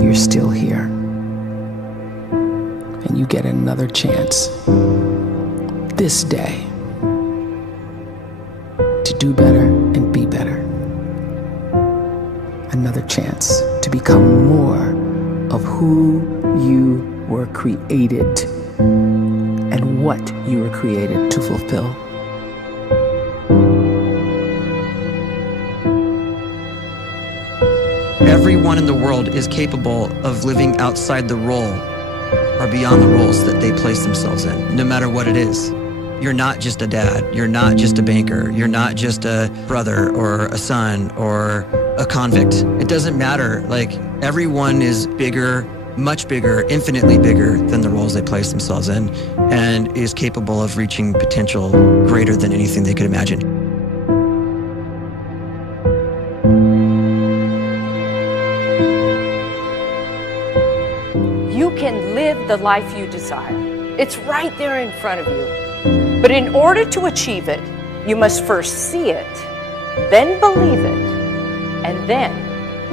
you're still here. And you get another chance this day to do better and be better. Another chance to become more of who you were created and what you were created to fulfill. Everyone in the world is capable of living outside the role or beyond the roles that they place themselves in, no matter what it is. You're not just a dad, you're not just a banker, you're not just a brother or a son or a convict. It doesn't matter. Like, everyone is bigger, much bigger, infinitely bigger than the roles they place themselves in, and is capable of reaching potential greater than anything they could imagine. You can live the life you desire. It's right there in front of you. But in order to achieve it, you must first see it, then believe it, and then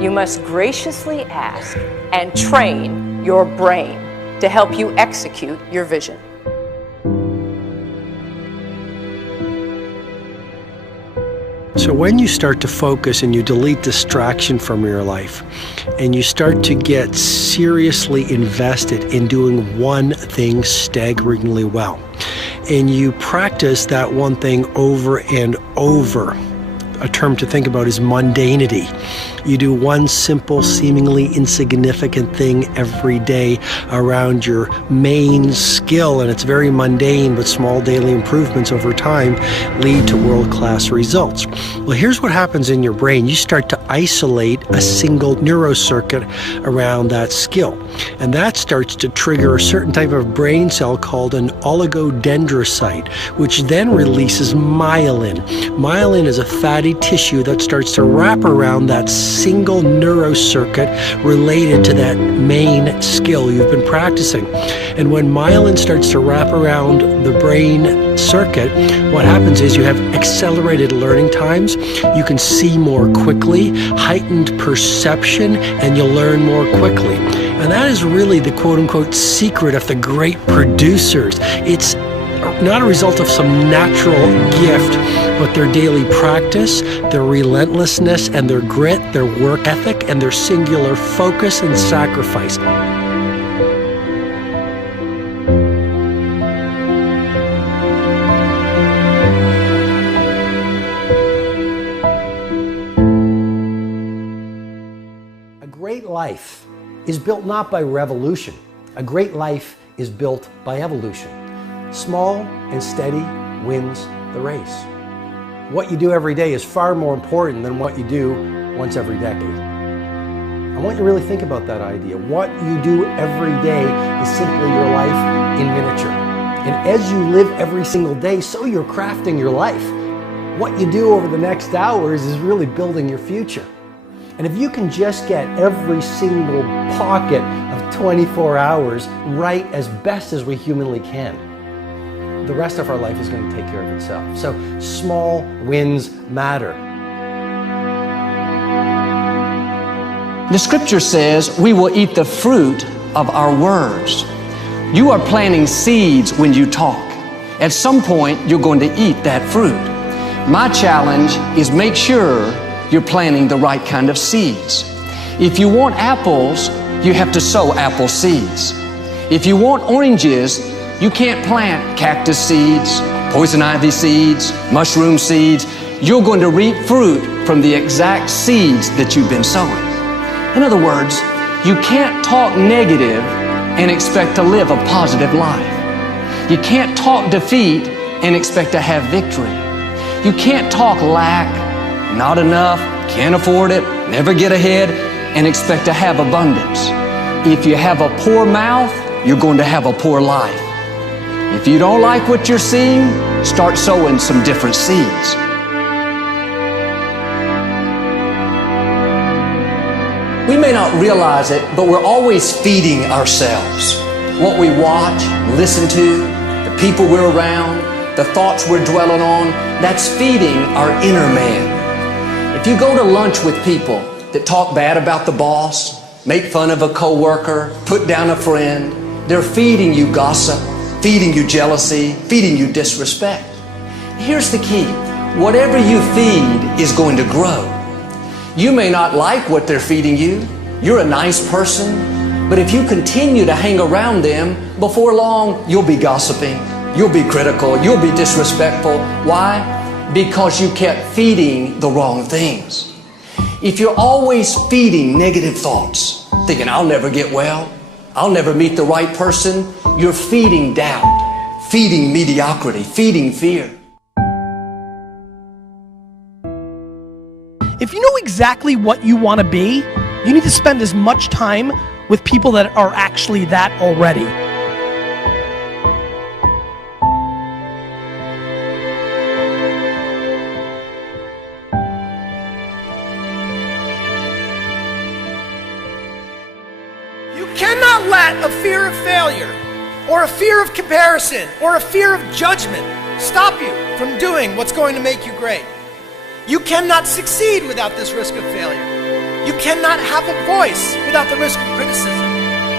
you must graciously ask and train your brain to help you execute your vision. So when you start to focus and you delete distraction from your life, and you start to get seriously invested in doing one thing staggeringly well, and you practice that one thing over and over, a term to think about is mundanity. You do one simple, seemingly insignificant thing every day around your main skill, and it's very mundane, but small daily improvements over time lead to world-class results. Well, here's what happens in your brain. You start to isolate a single neurocircuit around that skill, and that starts to trigger a certain type of brain cell called an oligodendrocyte, which then releases myelin. Myelin is a fatty tissue that starts to wrap around that single neurocircuit related to that main skill you've been practicing. And when myelin starts to wrap around the brain circuit, what happens is you have accelerated learning times, you can see more quickly, heightened perception, and you'll learn more quickly. And that is really the quote-unquote secret of the great producers. It's not a result of some natural gift, but their daily practice, their relentlessness and their grit, their work ethic, and their singular focus and sacrifice. A great life is built not by revolution. A great life is built by evolution. Small and steady wins the race. What you do every day is far more important than what you do once every decade. I want you to really think about that idea. What you do every day is simply your life in miniature. And as you live every single day, so you're crafting your life. What you do over the next hours is really building your future. And if you can just get every single pocket of 24 hours right as best as we humanly can, the rest of our life is going to take care of itself. So small wins matter. The scripture says we will eat the fruit of our words. You are planting seeds when you talk. At some point, you're going to eat that fruit. My challenge is make sure you're planting the right kind of seeds. If you want apples, you have to sow apple seeds. If you want oranges, you can't plant cactus seeds, poison ivy seeds, mushroom seeds. You're going to reap fruit from the exact seeds that you've been sowing. In other words, you can't talk negative and expect to live a positive life. You can't talk defeat and expect to have victory. You can't talk lack, not enough, can't afford it, never get ahead, and expect to have abundance. If you have a poor mouth, you're going to have a poor life. If you don't like what you're seeing, start sowing some different seeds. We may not realize it, but we're always feeding ourselves. What we watch, listen to, the people we're around, the thoughts we're dwelling on, that's feeding our inner man. If you go to lunch with people that talk bad about the boss, make fun of a coworker, put down a friend. They're feeding you gossip, feeding you jealousy, feeding you disrespect. Here's the key. Whatever you feed is going to grow. You may not like what they're feeding you. You're a nice person, but if you continue to hang around them, before long, you'll be gossiping, you'll be critical, you'll be disrespectful. Why? Because you kept feeding the wrong things. If you're always feeding negative thoughts, thinking, I'll never get well, I'll never meet the right person, you're feeding doubt, feeding mediocrity, feeding fear. If you know exactly what you want to be, you need to spend as much time with people that are actually that already. You cannot let a fear of failure, or a fear of comparison, or a fear of judgment stop you from doing what's going to make you great. You cannot succeed without this risk of failure. You cannot have a voice without the risk of criticism.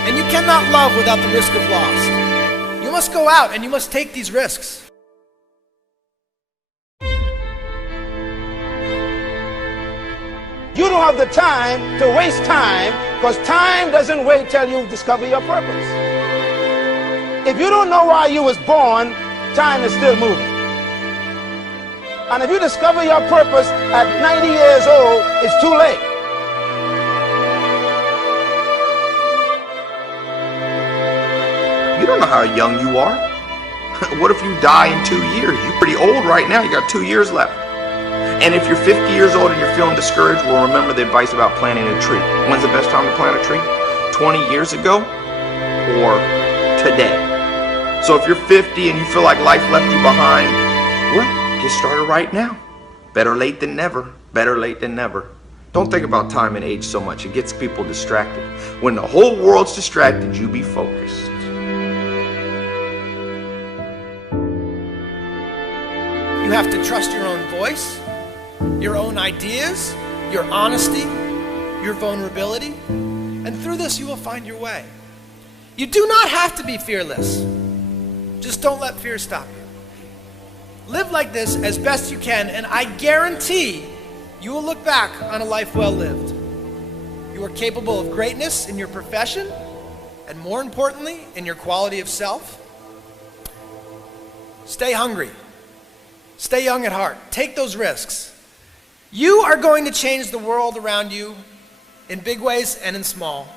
And you cannot love without the risk of loss. You must go out and you must take these risks. You don't have the time to waste time, because time doesn't wait till you discover your purpose. If you don't know why you was born, time is still moving. And if you discover your purpose at 90 years old, it's too late. You don't know how young you are. What if you die in 2 years? You're pretty old right now. You got 2 years left. And if you're 50 years old and you're feeling discouraged, well, remember the advice about planting a tree. When's the best time to plant a tree? 20 years ago or today? So if you're 50 and you feel like life left you behind, well, get started right now. Better late than never. Better late than never. Don't think about time and age so much. It gets people distracted. When the whole world's distracted, you be focused. You have to trust your own voice, your own ideas, your honesty, your vulnerability, and through this you will find your way. You do not have to be fearless. Just don't let fear stop you. Live like this as best you can, and I guarantee you will look back on a life well lived. You are capable of greatness in your profession, and more importantly, in your quality of self. Stay hungry. Stay young at heart. Take those risks. You are going to change the world around you in big ways and in small.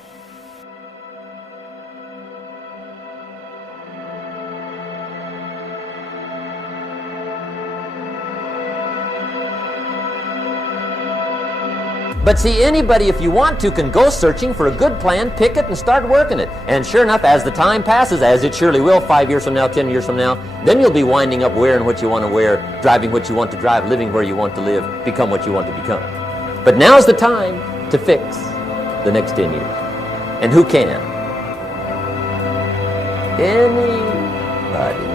But see, anybody, if you want to, can go searching for a good plan, pick it, and start working it. And sure enough, as the time passes, as it surely will 5 years from now, 10 years from now, then you'll be winding up wearing what you want to wear, driving what you want to drive, living where you want to live, become what you want to become. But now's the time to fix the next 10 years. And who can? Anybody.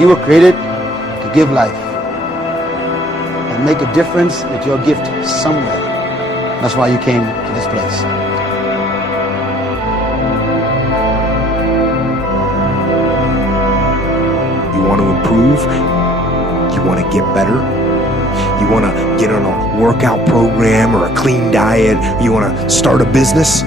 You were created to give life and make a difference with your gift somewhere. That's why you came to this place. You want to improve? You want to get better? You want to get on a workout program or a clean diet? You want to start a business?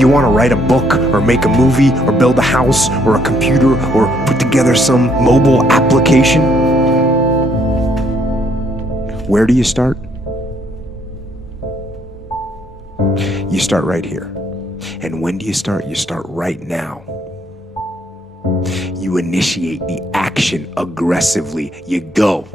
You want to write a book or make a movie or build a house or a computer or put together some mobile application? Where do you start? You start right here. And when do you start? You start right now. You initiate the action aggressively. You go.